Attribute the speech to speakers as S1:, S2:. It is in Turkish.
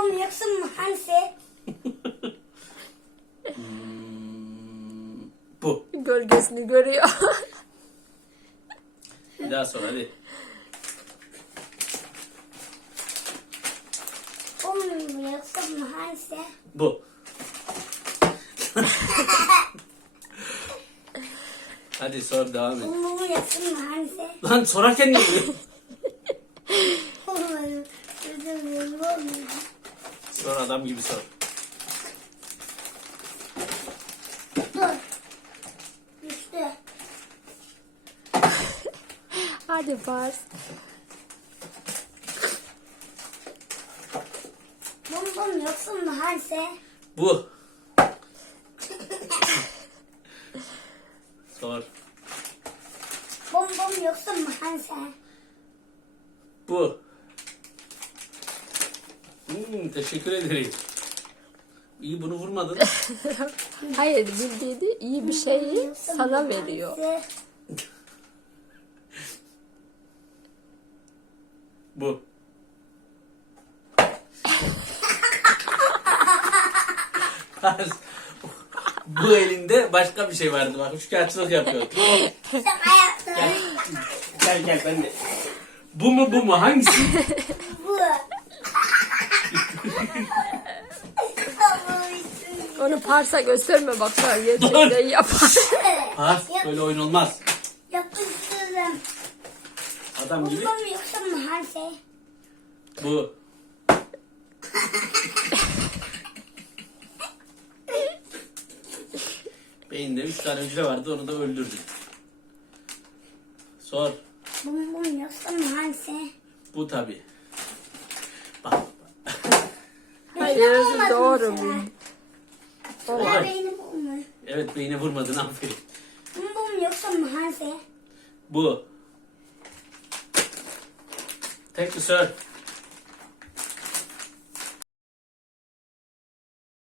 S1: bum yoksa hangisi?
S2: Bu.
S3: Gölgesini görüyor.
S2: Bir daha sor hadi.
S1: Bum yoksa hangisi?
S2: Bu. Hadi sor devam et.
S1: Bum yoksa hangisi?
S2: Lan sorarken ne oluyor?
S1: Olmadı.
S2: Sor adam gibi sor.
S1: Dur. Düştü.
S3: Hadi Pars.
S1: Bum yoksa hangisi?
S2: Bu. Sor.
S1: Bum yoksa hangisi?
S2: Bu. Teşekkür ederim. İyi bunu vurmadın.
S3: Hayır, bildiğini iyi bir şeyi sana veriyor.
S2: Bu. Bu elinde başka bir şey vardı bak. Üçkağıtçılık yapıyor.
S1: Şaka yaptım.
S2: Gel ben de. Bu mu hangisi?
S1: Bu.
S3: Onu Pars'a gösterme bak, sana gerçekten yapar.
S2: Pars böyle oyun olmaz.
S1: Yapıştırdım.
S2: Adam gibi.
S1: Bum yoksa hangisi?
S2: Bu. Beyinde 3 tane hücre vardı onu da öldürdün. Sor.
S1: Bum yoksa hangisi?
S2: Bu tabi. Bak.
S3: Hayır, doğru
S1: mesela.
S3: bildi.
S1: Ben beyni bulmuş.
S2: Evet beyine vurmadın aferin.
S1: Bum yoksa hangisi?
S2: Bu. Thank you sir.